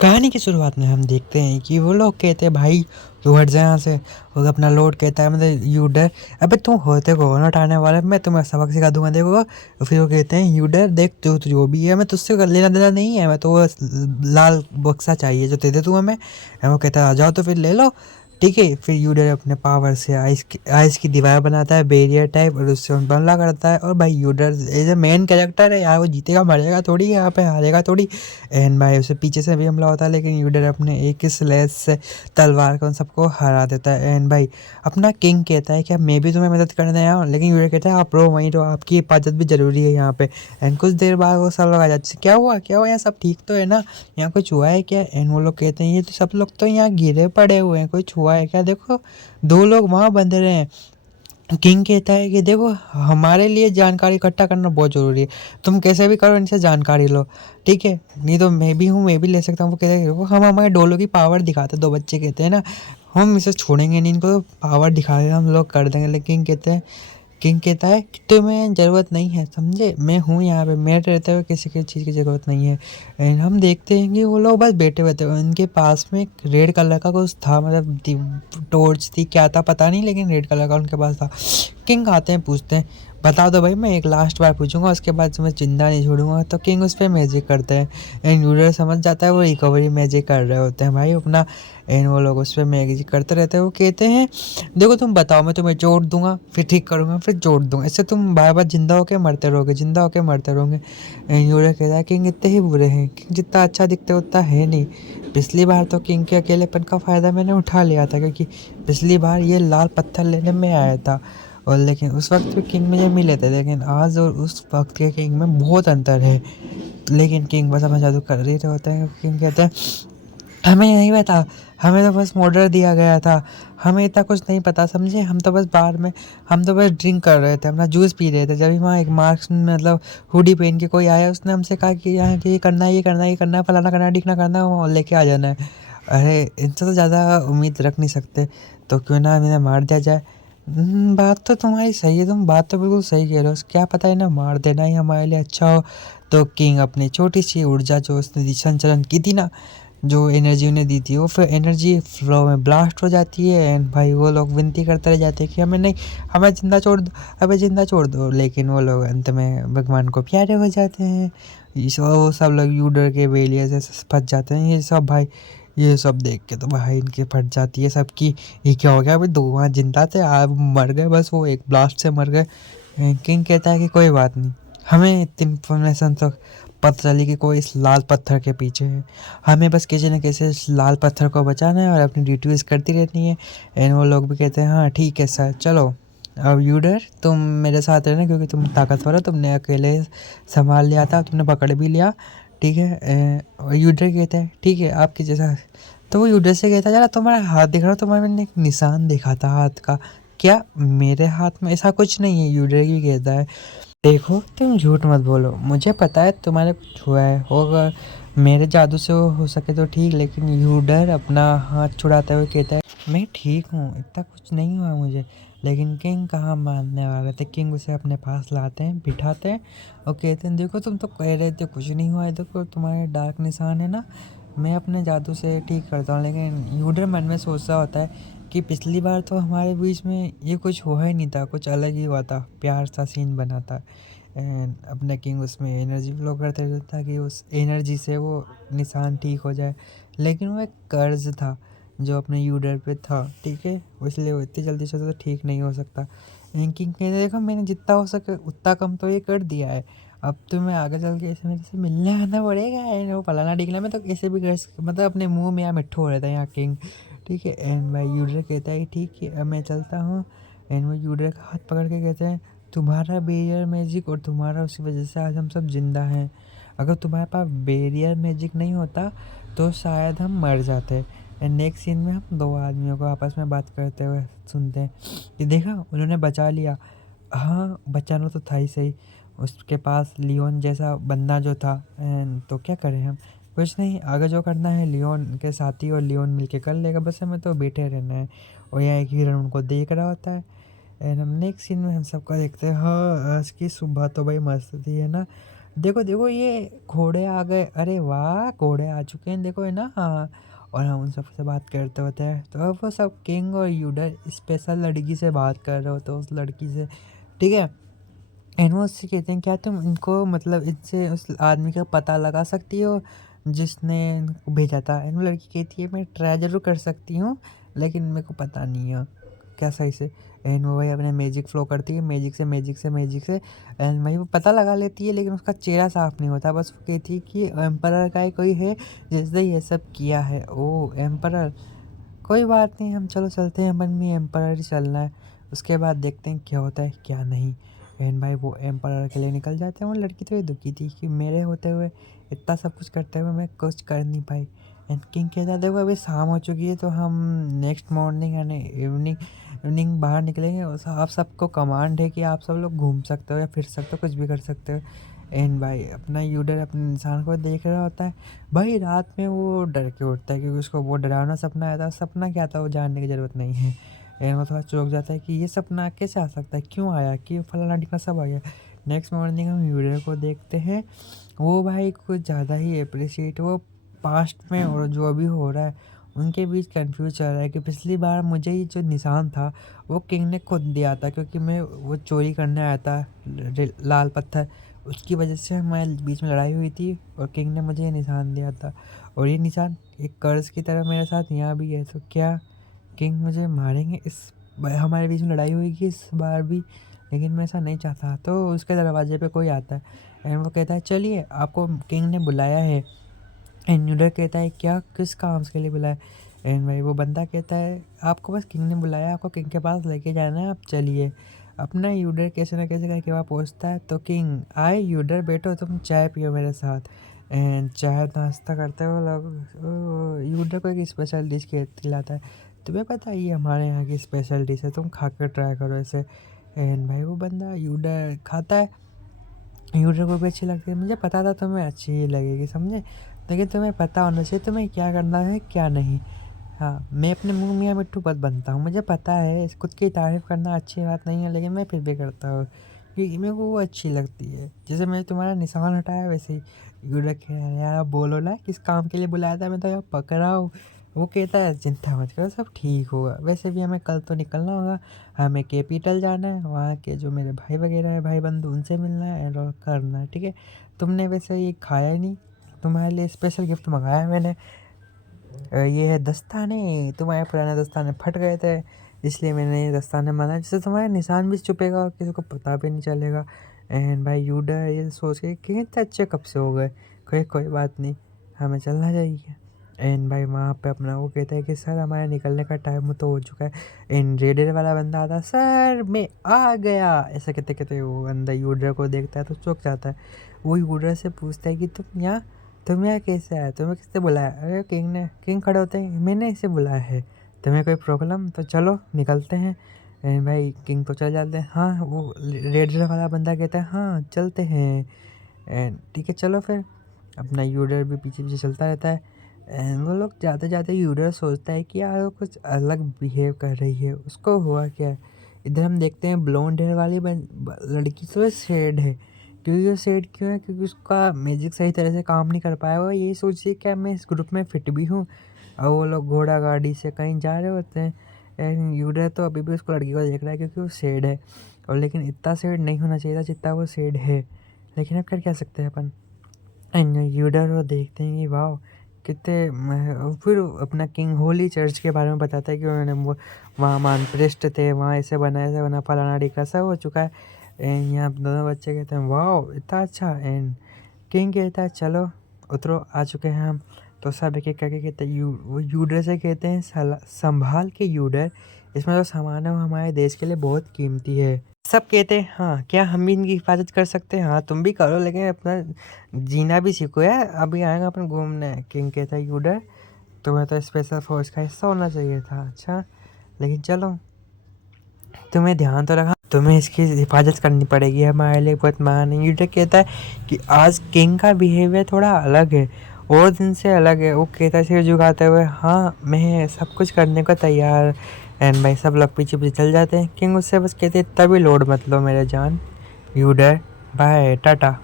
कहानी की शुरुआत में हम देखते हैं कि वो लोग कहते हैं भाई तू हट जा यहाँ से। और अपना लोड कहता है मतलब यू डर, अबे तुम होते को नोट आने वाले, मैं तुम्हें सबक सिखा दूंगा देखो। और फिर वो कहते हैं यू डर देख तू जो भी है मैं तुझसे लेना देना नहीं है, मैं तो वो लाल बक्सा चाहिए जो दे दे तू हमें। और वो कहता है आ जाओ तो फिर ले लो। ठीक है, फिर यूडर अपने पावर से आइस की दीवार बनाता है बैरियर टाइप, और उससे हमला करता है। और भाई यूडर एज ए मेन कैरेक्टर है यार, वो जीतेगा मरेगा थोड़ी, यहाँ पे हारेगा थोड़ी। एंड भाई उसे पीछे से भी हमला होता है, लेकिन यूडर अपने एक ही स्लेश से तलवार का उन सबको हरा देता है। एंड भाई अपना किंग कहता है कि मैं भी तुम्हें मदद करने आया हूँ, लेकिन यूडर कहता है आप रो वहीं रहो, आपकी हिफाजत भी ज़रूरी है यहाँ पे। एंड कुछ देर बाद वो सब लोग आ जाते हैं, क्या हुआ यहाँ सब ठीक तो है ना, यहाँ कुछ हुआ है क्या? एंड वो लोग कहते हैं ये तो सब लोग तो यहाँ गिरे पड़े हुए हैं, कुछ हुआ है क्या? देखो दो लोग वहाँ बंध रहे हैं। किंग कहता है कि देखो हमारे लिए जानकारी इकट्ठा करना बहुत ज़रूरी है, तुम कैसे भी करो इनसे जानकारी लो, ठीक है, नहीं तो मैं भी हूँ, मैं भी ले सकता हूँ। वो कहते हैं देखो हम हमारे डोलो की पावर दिखाते हैं, दो बच्चे कहते हैं ना हम इसे छोड़ेंगे नहीं, इनको पावर दिखा दें हम लोग कर देंगे। लेकिन किंग कहता है कि तुम्हें ज़रूरत नहीं है, समझे, मैं हूँ यहाँ पे, मेरे रहते हुए किसी की चीज़ की ज़रूरत नहीं है। एंड हम देखते हैं कि वो लोग बस बैठे हुए थे, उनके पास में एक रेड कलर का कुछ था, मतलब टॉर्च थी क्या था पता नहीं, लेकिन रेड कलर का उनके पास था। किंग आते हैं पूछते हैं बता दो भाई, मैं एक लास्ट बार पूछूंगा उसके बाद तुम्हें जिंदा नहीं छोड़ूंगा। तो किंग उस पर मैजिक करते हैं। एंड यूडर समझ जाता है वो रिकवरी मैजिक कर रहे होते हैं भाई अपना। एंड वो लोग उस पर मैजिक करते रहते हैं। वो कहते हैं देखो तुम बताओ, मैं तुम्हें जोड़ दूंगा फिर ठीक करूंगा फिर जोड़ दूंगा, इससे तुम बार बार जिंदा होके मरते रहोगे, जिंदा होके मरते रहोगे। एंड यूडर कहता है किंग इतने ही बुरे हैं, किंग जितना अच्छा दिखते उतना है नहीं। पिछली बार तो किंग के अकेलेपन का फ़ायदा मैंने उठा लिया था, क्योंकि पिछली बार ये लाल पत्थर लेने में आया था, और लेकिन उस वक्त भी किंग मुझे मिले थे, लेकिन आज और उस वक्त के किंग में बहुत अंतर है। लेकिन किंग बस अपना जादू कर ही रहे होते हैं। किंग कहते हैं हमें नहीं पता, हमें तो बस ऑर्डर दिया गया था, हमें इतना कुछ नहीं पता, समझे, हम तो बस बार में हम तो बस ड्रिंक कर रहे थे, अपना जूस पी रहे थे। जब वहाँ एक मार्क्स मतलब हुडी पहन के कोई आया, उसने हमसे कहा कि यहाँ कि ये करना है, ये करना है, ये करना है, फलाना करना है, ढिकना करना है, और लेके आ जाना है। अरे इनसे तो ज़्यादा उम्मीद रख नहीं सकते, तो क्यों ना इन्हें मार दिया जाए। बात तो तुम्हारी सही है, तुम बात तो बिल्कुल सही कह रहे हो, क्या पता है ना मार देना ही हमारे लिए अच्छा हो। तो किंग अपनी छोटी सी ऊर्जा जो उसने संचरण की थी ना, जो एनर्जी उन्हें दी थी, वो फिर एनर्जी फ्लो में ब्लास्ट हो जाती है। एंड भाई वो लोग विनती करते रह जाते हैं कि हमें नहीं, हमें जिंदा छोड़ दो, हमें जिंदा छोड़ दो। लेकिन वो लोग अंत में भगवान को प्यारे हो जाते हैं। वो सब लोग यूडर के बेलिया से फंस जाते हैं। ये सब भाई, ये सब देख के तो भाई इनके फट जाती है सबकी, ये क्या हो गया भाई, दो वहाँ जिंदा थे आप मर गए, बस वो एक ब्लास्ट से मर गए। किंग कहता है कि कोई बात नहीं, हमें इतनी इन्फॉर्मेशन तो पता चली कि कोई इस लाल पत्थर के पीछे है, हमें बस किसी न किसी इस लाल पत्थर को बचाना है और अपनी ड्यूटीज करती रहनी है। एंड वो लोग भी कहते हैं हाँ ठीक है सर चलो, अब यूडर तुम मेरे साथ रहना, क्योंकि तुम ताकतवर हो, तुमने अकेले संभाल लिया था, तुमने पकड़ भी लिया, ठीक है। और यूडर कहता है ठीक है आपके जैसा। तो वो यूडर से कहता है जरा तुम्हारा हाथ दिख रहा, तुम्हारे मैंने एक निशान देखा था हाथ का, क्या मेरे हाथ में ऐसा कुछ नहीं है? यूडर भी कहता है देखो तुम झूठ मत बोलो, मुझे पता है तुम्हारे कुछ हुआ है, होगा मेरे जादू से हो सके तो ठीक। लेकिन यूडर अपना हाथ छुड़ाते हुए कहता है मैं ठीक हूँ, इतना कुछ नहीं हुआ मुझे। लेकिन किंग कहाँ मानने वाले थे, किंग उसे अपने पास लाते हैं, बिठाते हैं और कहते हैं देखो तुम तो कह रहे थे कुछ नहीं हुआ है, देखो तुम्हारे डार्क निशान है ना, मैं अपने जादू से ठीक करता हूँ। लेकिन यूडर मन में सोच रहा होता है कि पिछली बार तो हमारे बीच में ये कुछ हुआ ही नहीं था, कुछ अलग ही हुआ था, प्यार सा सीन बना था। एंड अपना किंग उसमें एनर्जी फ्लो करते रहता था कि उस एनर्जी से वो निशान ठीक हो जाए। लेकिन वो एक कर्ज था जो अपने यूडर पे था, ठीक है, इसलिए वो इतनी जल्दी से तो ठीक नहीं हो सकता। किंग कहते देखो मैंने जितना हो सके उतना कम तो ये कर दिया है, अब तुम्हें आगे चल के ऐसे मेरे से मिलने आना पड़ेगा। एंड वो फलाना ढिकना में तो कैसे भी मतलब अपने मुंह में यहाँ मिट्ठू हो रहा था यहाँ किंग, ठीक है। एंड भाई यूडर कहता है ठीक है अब मैं चलता हूँ। एंड वो यूडर का हाथ पकड़ के कहते हैं तुम्हारा बैरियर मैजिक और तुम्हारा उसकी वजह से आज हम सब जिंदा हैं, अगर तुम्हारे पास बैरियर मैजिक नहीं होता तो शायद हम मर जाते। एंड नेक्स्ट सीन में हम दो आदमियों को आपस में बात करते हुए सुनते हैं कि देखा उन्होंने बचा लिया, हाँ बचाना तो था ही सही, उसके पास लियोन जैसा बंदा जो था। एंड तो क्या करें हम, कुछ नहीं, आगे जो करना है लियोन के साथी और लियोन मिलके कर लेगा, बस हमें तो बैठे रहना है। और यहाँ एक हिरन उनको देख रहा होता है। एंड हम नेक्स्ट सीन में हम सबका देखते हैं हाँ आज की सुबह तो भाई मस्त थी है ना। देखो देखो ये घोड़े आ गए, अरे वाह घोड़े आ चुके हैं देखो, है ना, हाँ। और हम उन सबसे बात करते होते हैं, तो अब वो सब किंग और यूडर स्पेशल लड़की से बात कर रहे होते हैं, उस लड़की से, ठीक है। एंड वो उससे कहते हैं क्या तुम इनको मतलब इनसे उस आदमी का पता लगा सकती हो जिसने इनको भेजा था। एंड वो लड़की कहती है मैं ट्राई जरूर कर सकती हूँ, लेकिन मेरे को पता नहीं है क्या सही से। एंड वो भाई अपने मैजिक फ्लो करती है, मैजिक से एंड भाई वो पता लगा लेती है, लेकिन उसका चेहरा साफ नहीं होता, बस वो कहती है कि एम्परर का ही कोई है जिसने ये सब किया है। ओ एम्परर, कोई बात नहीं, हम चलो चलते हैं, अपन में एम्परर ही चलना है। उसके बाद देखते हैं क्या होता है क्या नहीं। एंड भाई वो एम्परर के लिए निकल जाते हैं। वो लड़की तो ये दुखी थी कि मेरे होते हुए इतना सब कुछ करते हुए मैं कुछ कर नहीं पाई। एंड किंग कहता है देखो अभी शाम हो चुकी है, तो हम नेक्स्ट मॉर्निंग यानी इवनिंग इवनिंग बाहर निकलेंगे, और आप सबको कमांड है कि आप सब लोग घूम सकते हो या फिर सकते हो, कुछ भी कर सकते हो। एंड भाई अपना यूडर अपने इंसान को देख रहा होता है। भाई रात में वो डर के उठता है क्योंकि उसको वो डरावना सपना आया था। सपना क्या था वो जानने की ज़रूरत नहीं है। एंड वो थोड़ा चौंक जाता है कि ये सपना कैसे आ सकता है, क्यों आया, कि फलाना ढिमका सब आ गया। नेक्स्ट मॉर्निंग हम यूडर को देखते हैं, वो भाई कुछ ज़्यादा ही अप्रिशिएट, वो पास्ट में और जो अभी हो रहा है उनके बीच कंफ्यूज चल रहा है कि पिछली बार मुझे ही जो निशान था वो किंग ने खुद दिया था, क्योंकि मैं वो चोरी करने आया था लाल पत्थर, उसकी वजह से हमारे बीच में लड़ाई हुई थी और किंग ने मुझे ये निशान दिया था। और ये निशान एक कर्ज की तरह मेरे साथ यहाँ भी है, तो क्या किंग मुझे मारेंगे इस हमारे बीच में लड़ाई हुई इस बार भी, लेकिन मैं ऐसा नहीं चाहता। तो उसके दरवाजे पे कोई आता है एंड वो कहता है चलिए आपको किंग ने बुलाया है। एंड यूडर कहता है क्या, किस काम के लिए बुलाया। एंड भाई वो बंदा कहता है आपको बस किंग ने बुलाया, आपको किंग के पास लेके जाना है, आप चलिए। अपना यूडर कैसे ना कैसे करके वहाँ पहुँचता है, तो किंग आए यूडर बैठो तुम चाय पियो मेरे साथ। एंड चाय नाश्ता करते हुए लोग यूडर को एक स्पेशल डिश खिलाता है, तुम्हें पता है ये हमारे यहाँ की स्पेशल डिश है, तुम खा कर ट्राई करो इसे। एंड भाई वो बंदा यूडर खाता है, यूडर को भी अच्छी लगती है। मुझे पता था तुम्हें अच्छी ही लगेगी समझे, लेकिन तुम्हें पता होना चाहिए तुम्हें क्या करना है क्या नहीं। हाँ मैं अपने मुंह मियाँ मिट्ठू मत बनता हूँ, मुझे पता है खुद की तारीफ़ करना अच्छी बात नहीं है, लेकिन मैं फिर भी करता हूँ क्योंकि मेरे को वो अच्छी लगती है। जैसे मैंने तुम्हारा निशान हटाया वैसे ही यूडर कह रहा है यार आप बोलो ना किस काम के लिए बुलाया था, मैं तो यार पकड़ा हूँ। वो कहता है चिंता मत करो सब ठीक होगा, वैसे भी हमें कल तो निकलना होगा, हमें कैपिटल जाना है, वहाँ के जो मेरे भाई वगैरह है भाई बंधु उनसे मिलना है एंड और करना है, ठीक है। तुमने वैसे ये खाया ही नहीं, तुम्हारे लिए स्पेशल गिफ्ट मंगाया है मैंने, ये है दस्ताने, तुम्हारे पुराने दस्ताने फट गए थे इसलिए मैंने ये दस्ताने मंगाए, जिससे तुम्हारा निशान भी छुपेगा और किसी को पता भी नहीं चलेगा। एंड भाई यूडर ये सोच के कि इतने अच्छे कब से हो गए, कोई कोई बात नहीं हमें चलना चाहिए। एंड भाई वहाँ पे अपना वो कहता है कि सर हमारे निकलने का टाइम तो हो चुका है। एंड रेडर वाला बंदा आता है सर मैं आ गया, ऐसा कहते कहते वो अंदर यूडर को देखता है तो चौंक जाता है। वो यूडर से पूछता है कि तुम यहाँ कैसे आए, तुम्हें किसने बुलाया। अरे किंग ने, किंग खड़े होते हैं मैंने इसे बुलाया है, तुम्हें कोई प्रॉब्लम, तो चलो निकलते हैं। एंड भाई किंग तो चल जाते हैं, हाँ वो रेड वाला बंदा कहता है हाँ चलते हैं। एंड ठीक है चलो फिर, अपना यूडर भी पीछे पीछे चलता रहता है। एंड वो लोग जाते जाते यूडर सोचता है कि यार वो कुछ अलग बिहेव कर रही है, उसको हुआ क्या है। इधर हम देखते हैं ब्लॉन्ड हेयर वाली लड़की से शेड है, क्योंकि वो शेड क्यों है, क्योंकि उसका मैजिक सही तरह से काम नहीं कर पाया, वो यही सोचिए क्या मैं इस ग्रुप में फिट भी हूँ। और वो लोग घोड़ा गाड़ी से कहीं जा रहे होते हैं। एंड यूडर तो अभी भी उसको लड़की को देख रहा है क्योंकि वो शेड है, और लेकिन इतना शेड नहीं होना चाहिए था जितना वो शेड है, लेकिन अब कर क्या सकते हैं अपन। एंड यूडर वो देखते हैं कि वाह कितने फिर अपना किंग होली चर्च के बारे में बताता है कि उन्होंने वो वहाँ मानप्रेस्ट थे, वहाँ ऐसे बना फलाना ढिका सब हो चुका है। एंड यहाँ दोनों बच्चे कहते हैं वाह इतना अच्छा। एंड किंग कहता है चलो उतरो आ चुके हैं हम। तो सब एक एक करके कहते हैं वो यूडर से कहते हैं संभाल के यूडर, इसमें जो सामान है वो हमारे देश के लिए बहुत कीमती है। सब कहते हैं हाँ क्या हम भी इनकी हिफाजत कर सकते हैं, हाँ तुम भी करो लेकिन अपना जीना भी सीखो यार, अभी आएगा अपन घूमने। किंग कहता है यूडर तुम्हें तो स्पेशल फोर्स का हिस्सा होना चाहिए था, अच्छा लेकिन चलो तुम्हें ध्यान तो रखा, तुम्हें इसकी हिफाजत करनी पड़ेगी, हमारे लिए बहुत महान है। यूडर कहता है कि आज किंग का बिहेवियर थोड़ा अलग है, और दिन से अलग है। वो कहता है सिर झुकाते हुए हाँ मैं सब कुछ करने को तैयार। एंड भाई सब लोग पीछे पीछे चल जाते हैं। किंग उससे बस कहते तभी लोड मत लो मेरे जान यूडर, बाय टाटा।